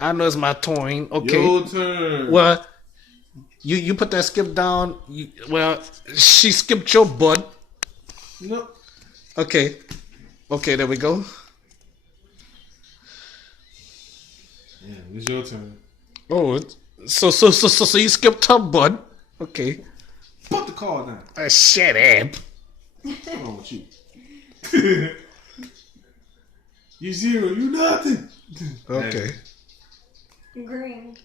I know it's my turn. Okay. Your turn. Well, you put that skip down. Well, she skipped your butt. No. Okay. Okay, there we go. Yeah, it's your turn. Oh, so you skipped her butt. Okay. Put the card down. Shut up. What's wrong with you? You zero. You nothing. Okay. Green.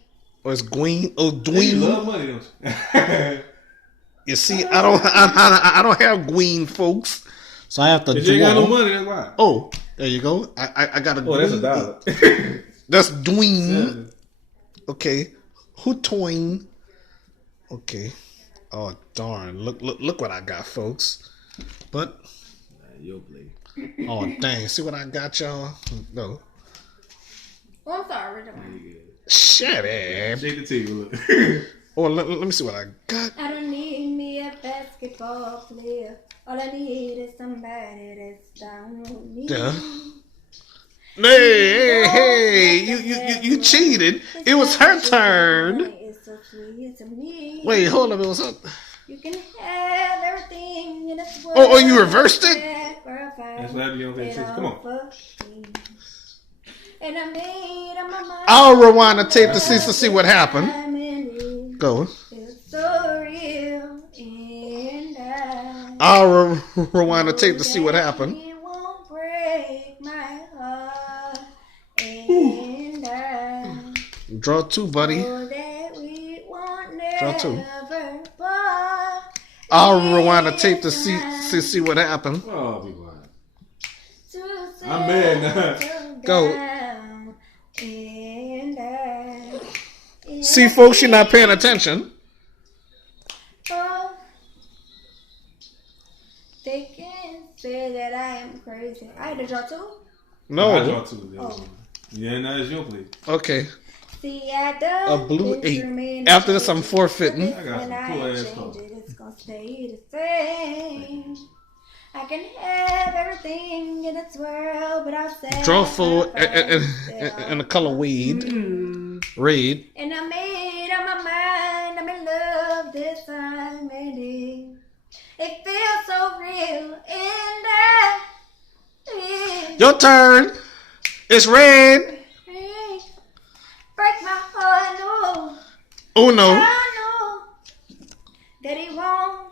Oh, it's Gween. Oh, You Dwayne. love money, don't you? You see, I don't have Gween, folks. So I have to If you ain't got no draw. money, that's why. Oh, there you go. I got a. Oh, that's Dwayne. $1. That's Dwayne. Okay. Who twing? Okay. Oh darn! Look what I got, folks. But You'll play. oh dang! See what I got, y'all? No. Oh, I'm sorry, original. Shut up. Shake the table. Look. Oh, let me see what I got. I don't need me a basketball player. All I need is somebody that's down on me. Yeah. Hey, you cheated. It was her turn. It's so sweet to me. Wait, hold up. It was her. You can have everything in this world. Oh, you reversed it? That's what happened. You don't pay attention. Come on. And I made up my mind. I'll rewind the tape to see what happened. Go. It's so real, and I'll rewind the tape to see what happened. it won't break my heart, and I Draw two, buddy. know that we won't Draw two. never part. I'll rewind the tape to see what happened. Oh, be quiet. To I'm mad now. settle Go. down, and I See, folks, you're not paying attention. Oh, they can say that I am crazy. I had to draw two. I No. draw two. Oh. Yeah, now it's your play. Okay. See, I don't A blue been 8. through many After this, I'm changes. forfeiting. I got When some I cool ass change cards. it, it's gonna stay the same. I can have everything in this world, but I'll say Draw four and the color weed. Red. And I made up my mind. I'm in love this time, and it feels so real. And Your turn. It's red. break my heart, no. Uno. I know that he won't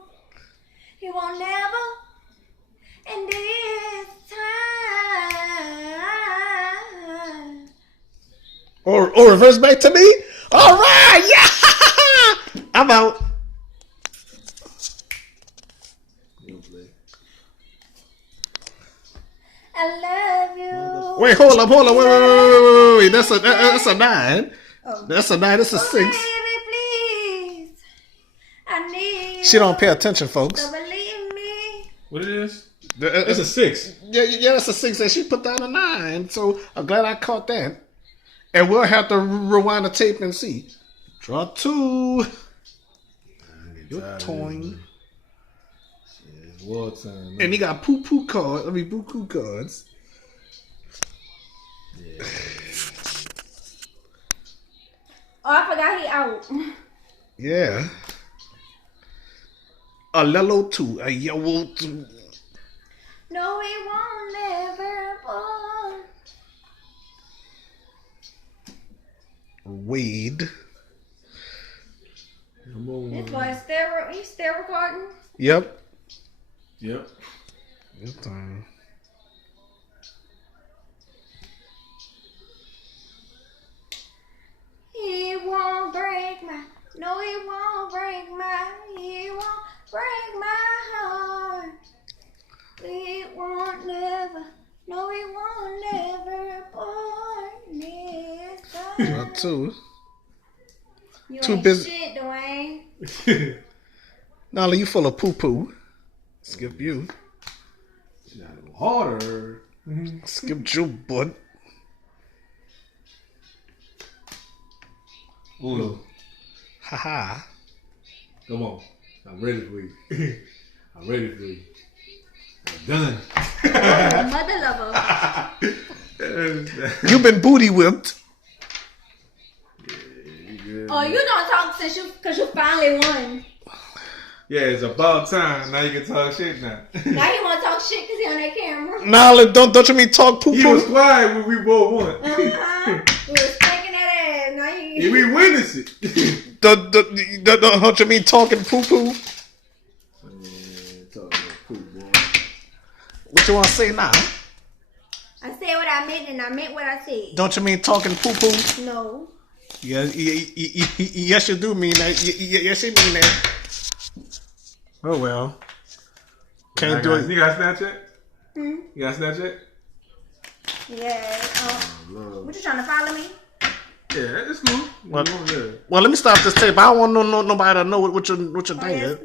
never. And this time, Or reverse back to me. All right. Yeah. I'm out. Your play. I love you. Wait, hold up. Wait. That's a 9. Oh. That's a 9. That's a 6. Baby, please. I need She don't pay attention, folks. so believe me. What it is? It's a 6. Yeah, that's a 6, and she put down a 9. So I'm glad I caught that. And we'll have to rewind the tape and see. Draw 2. Your toy. It's war time. And he got poo cards. Buku cards. Yeah. Oh, I forgot he out. Yeah. A Lelo 2. A yellow 2. No, we won't never part. Wade. This boy he's still recording. Yep. Yep. Your turn. He won't break my, no, he won't break my, he won't break my heart. We won't never, no, we won't never part this Draw time. 2. You Too ain't busy. shit, Dwayne. Nala, you full of poo. Skip you. She gotta go harder. Skip your butt. Uno. Haha. Come on. I'm ready for you. I'm ready for you. I'm done. Mother lover. You've been booty whipped. Oh, you don't talk because you finally won. Yeah, it's about time. Now you can talk shit now. Now he want to talk shit because he on that camera. Nailah, don't you mean talk poo He was poo? quiet when we both won. Uh-huh. We was taking that ass. Now he... Yeah, we witnessed it. Don't you mean talking poo poo? What you want to say now? I said what I meant and I meant what I said. Don't you mean talking poo poo? No. Yes, you do mean that. Yes, you mean that. Oh well. Can't do it. You got Snapchat? Hmm? You got Snapchat? Yeah. What you trying to follow me? Yeah, it's cool. Well, let me stop this tape. I don't want nobody to know what your thing yes, is.